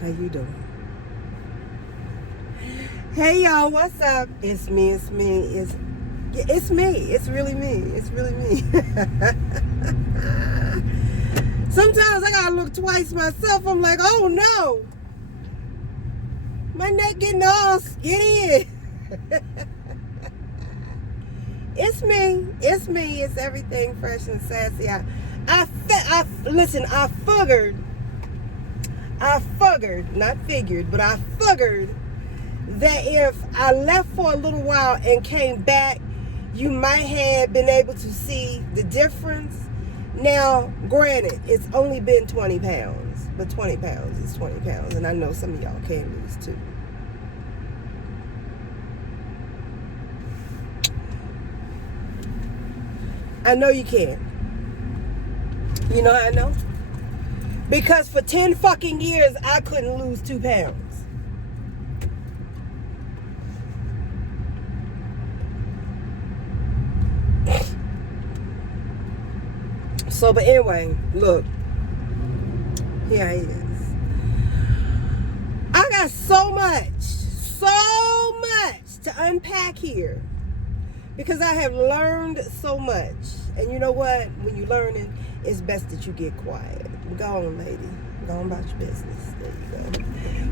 How you doing? Hey y'all, what's up? It's me. It's me. It's me. It's really me. It's really me. Sometimes I gotta look twice myself. I'm like, oh no, my neck getting all skinny. It's me. It's me. It's everything fresh and sassy. Listen. I figured, not figured, but I figured that if I left for a little while and came back, you might have been able to see the difference. Now, granted, it's only been 20 pounds, but 20 pounds is 20 pounds, and I know some of y'all can lose too. I know you can. You know how I know? Because for 10 fucking years, I couldn't lose 2 pounds. So, but anyway, look. Here he is. I got so much to unpack here. Because I have learned so much. And you know what? When you're learning, it's best that you get quiet. Go on, lady. Go on about your business. There you go.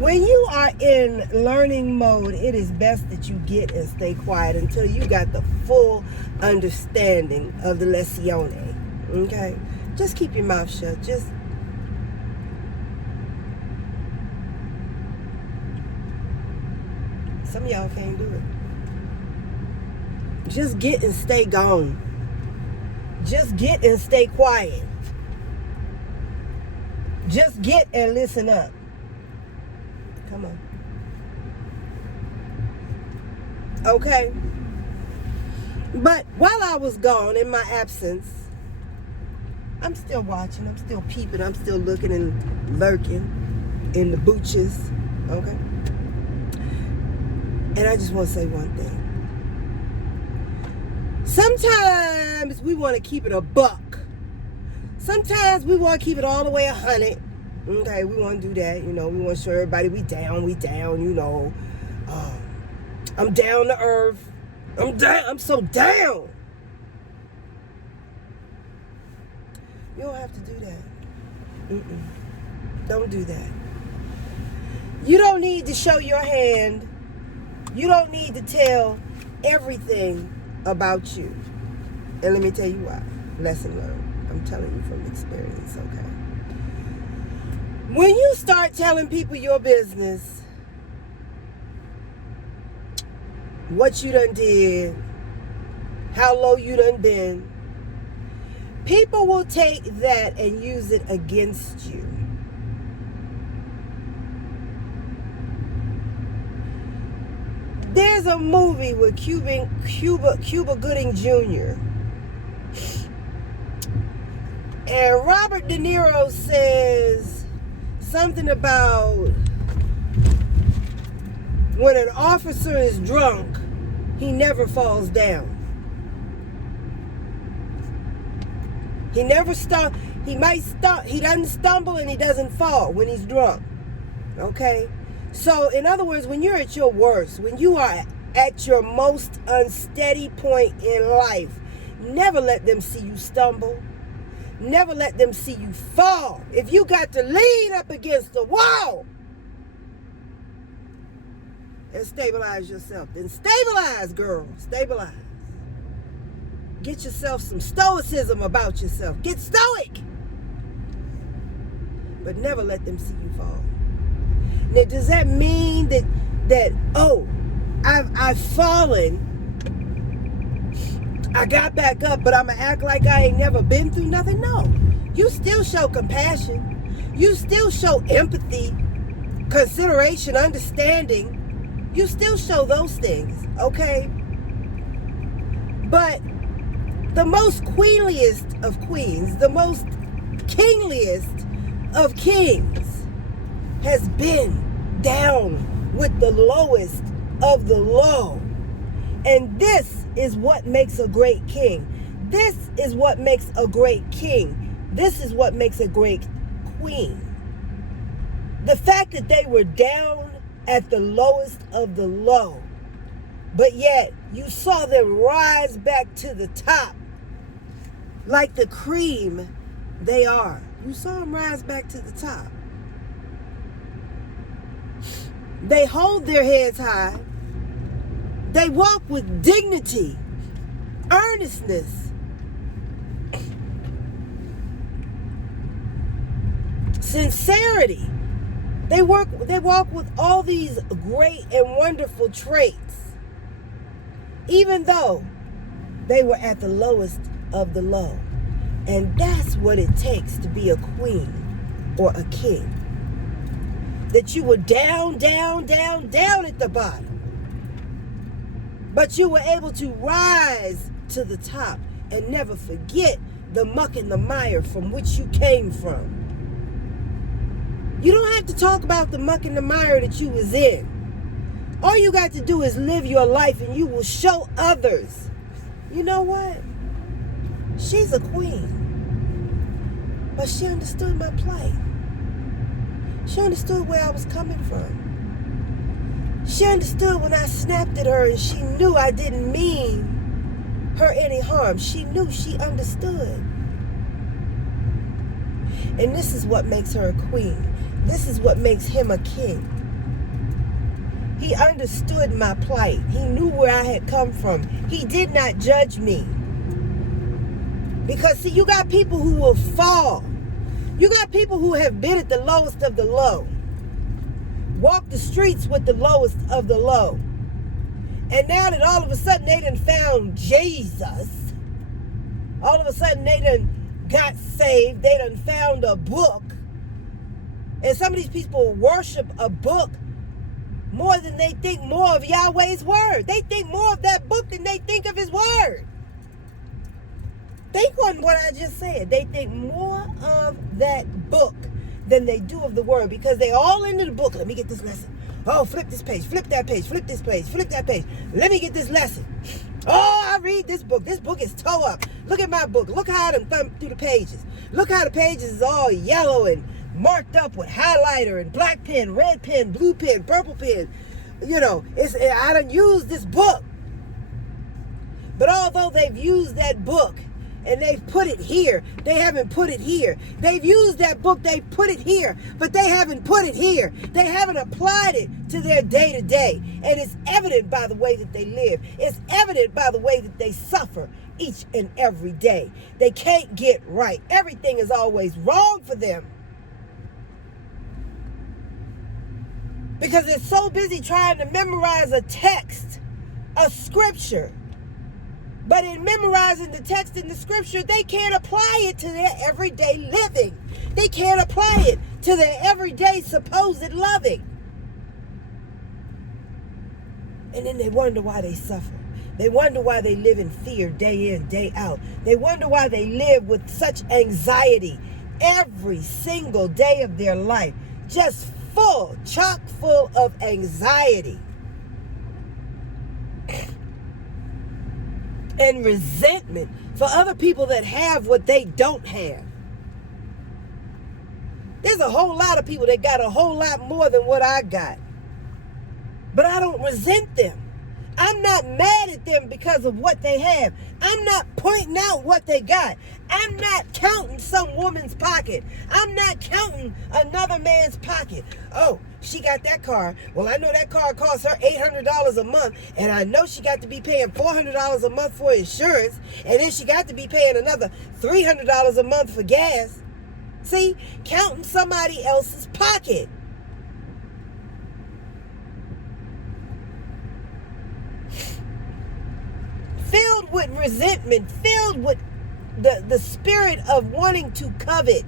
When you are in learning mode, it is best that you get and stay quiet until you got the full understanding of the lezione. Okay? Just keep your mouth shut. Some of y'all can't do it. Just get and stay gone. Just get and stay quiet. Just get and listen up. Come on. Okay. But while I was gone, in my absence, I'm still watching. I'm still peeping. I'm still looking and lurking in the booches. Okay. And I just want to say one thing. Sometimes we want to keep it a buck. Sometimes we want to keep it all the way 100. Okay, we want to do that. You know, we want to show everybody we down, you know. I'm down to earth. I'm so down. You don't have to do that. Don't do that. You don't need to show your hand. You don't need to tell everything about you. And let me tell you why. Lesson learned. I'm telling you from experience, okay? When you start telling people your business, what you done did, how low you done been, people will take that and use it against you. There's a movie with Cuba Gooding Jr. And Robert De Niro says something about when an officer is drunk, he never falls down. He never stumbles. He doesn't stumble and he doesn't fall when he's drunk. Okay? So, in other words, when you're at your worst, when you are at your most unsteady point in life, never let them see you stumble. Never let them see you fall. If you got to lean up against the wall and stabilize yourself, then stabilize, girl. Stabilize. Get yourself some stoicism about yourself. Get stoic. But never let them see you fall. Now, does that mean that I've fallen, I got back up, but I'm going to act like I ain't never been through nothing? No. You still show compassion. You still show empathy, consideration, understanding. You still show those things, okay? But the most queenliest of queens, the most kingliest of kings has been down with the lowest of the low. And this is what makes a great king. This is what makes a great king. This is what makes a great queen. The fact that they were down at the lowest of the low, but yet you saw them rise back to the top like the cream they are. You saw them rise back to the top. They hold their heads high. They walk with dignity, earnestness, sincerity. They walk with all these great and wonderful traits, even though they were at the lowest of the low. And that's what it takes to be a queen or a king. That you were down, down, down, down at the bottom. But you were able to rise to the top and never forget the muck and the mire from which you came from. You don't have to talk about the muck and the mire that you was in. All you got to do is live your life and you will show others. You know what? She's a queen. But she understood my plight. She understood where I was coming from. She understood when I snapped at her and she knew I didn't mean her any harm. She knew, she understood. And this is what makes her a queen. This is what makes him a king. He understood my plight. He knew where I had come from. He did not judge me. Because see, you got people who will fall. You got people who have been at the lowest of the low. Walked the streets with the lowest of the low. And now that all of a sudden they done found Jesus, all of a sudden they done got saved, they done found a book. And some of these people worship a book more than they think more of Yahweh's word. They think more of that book than they think of his word. Think on what I just said. They think more of that book than they do of the word because they all into the book. Let me get this lesson. Oh, flip this page, flip that page, flip this page, flip that page. Let me get this lesson. Oh, I read this book. This book is toe up. Look at my book. Look how I done thumbed through the pages. Look how the pages is all yellow and marked up with highlighter and black pen, red pen, blue pen, purple pen. You know, I done used this book. But although they've used that book and they've put it here, they haven't put it here. They've used that book, they've put it here, but they haven't put it here. They haven't applied it to their day-to-day. And it's evident by the way that they live. It's evident by the way that they suffer each and every day. They can't get right. Everything is always wrong for them. Because they're so busy trying to memorize a text, a scripture. But in memorizing the text in the scripture, they can't apply it to their everyday living. They can't apply it to their everyday supposed loving. And then they wonder why they suffer. They wonder why they live in fear day in, day out. They wonder why they live with such anxiety every single day of their life. Just full, chock full of anxiety. And resentment for other people that have what they don't have. There's a whole lot of people that got a whole lot more than what I got. But I don't resent them. I'm not mad at them because of what they have. I'm not pointing out what they got. I'm not counting some woman's pocket. I'm not counting another man's pocket. Oh, she got that car. Well, I know that car costs her $800 a month, and I know she got to be paying $400 a month for insurance, and then she got to be paying another $300 a month for gas. See, counting somebody else's pocket. Filled with resentment, filled with the spirit of wanting to covet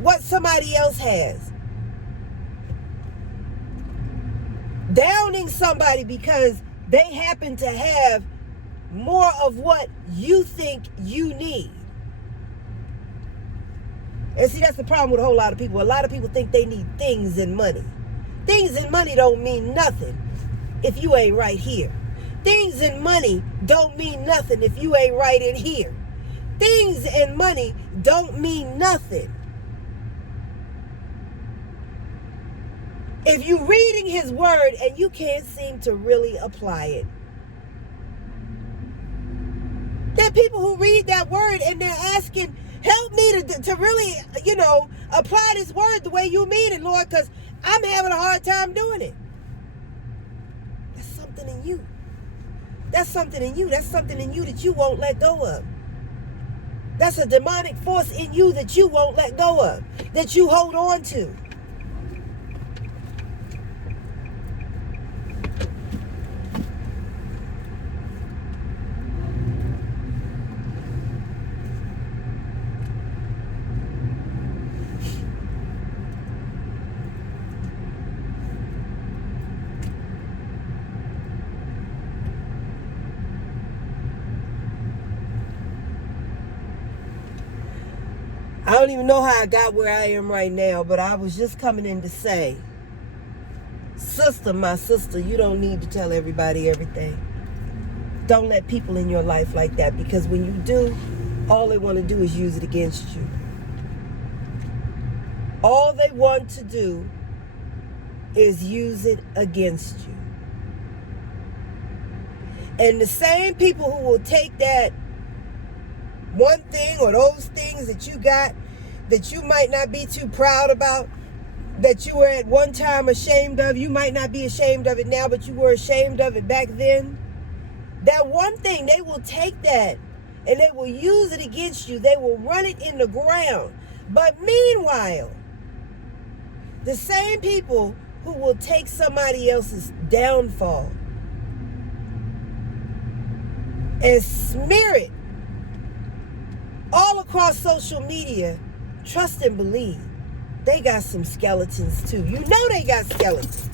what somebody else has. Downing somebody because they happen to have more of what you think you need. And see, that's the problem with a whole lot of people. A lot of people think they need things and money. Things and money don't mean nothing if you ain't right here. Things and money don't mean nothing if you ain't right in here. Things and money don't mean nothing If you're reading his word and you can't seem to really apply it, there are people who read that word and they're asking, help me to really, apply this word the way you mean it, Lord, because I'm having a hard time doing it. That's something in you. That's something in you. That's something in you that you won't let go of. That's a demonic force in you that you won't let go of, that you hold on to. I don't even know how I got where I am right now, but I was just coming in to say, sister, my sister, you don't need to tell everybody everything. Don't let people in your life like that, because when you do, all they want to do is use it against you. All they want to do is use it against you. And the same people who will take that one thing or those things that you got that you might not be too proud about, that you were at one time ashamed of, you might not be ashamed of it now, but you were ashamed of it back then. That one thing, they will take that and they will use it against you. They will run it in the ground. But meanwhile, the same people who will take somebody else's downfall and smear it all across social media, trust and believe, they got some skeletons too. You know they got skeletons,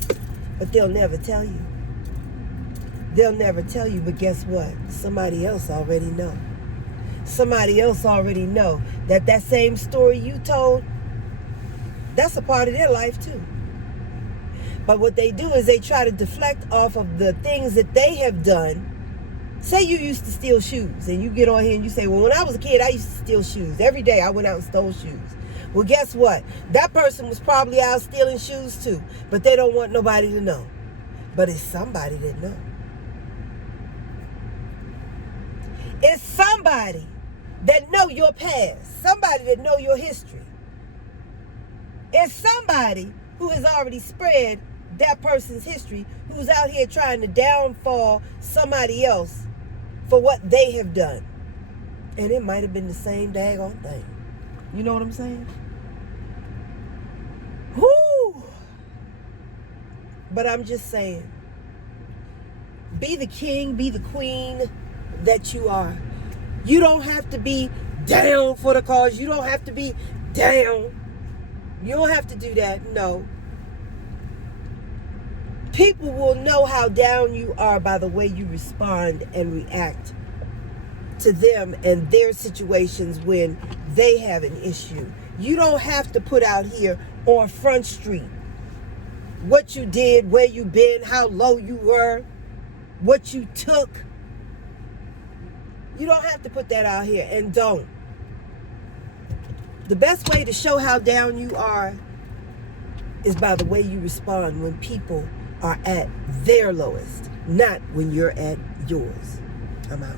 but they'll never tell you. They'll never tell you, but guess what? Somebody else already know. Somebody else already know that that same story you told, that's a part of their life too. But what they do is they try to deflect off of the things that they have done. Say you used to steal shoes, and you get on here and you say, well, when I was a kid, I used to steal shoes. Every day I went out and stole shoes. Well, guess what? That person was probably out stealing shoes too, but they don't want nobody to know. But it's somebody that knows. It's somebody that know your past, somebody that know your history. It's somebody who has already spread that person's history, who's out here trying to downfall somebody else for what they have done. And it might have been the same daggone thing. You know what I'm saying? Whoo! But I'm just saying, be the king, be the queen that you are. You don't have to be down for the cause. You don't have to be down. You don't have to do that. No. People will know how down you are by the way you respond and react to them and their situations when they have an issue. You don't have to put out here on Front Street what you did, where you been, how low you were, what you took. You don't have to put that out here, and don't. The best way to show how down you are is by the way you respond when people are at their lowest, not when you're at yours. I'm out.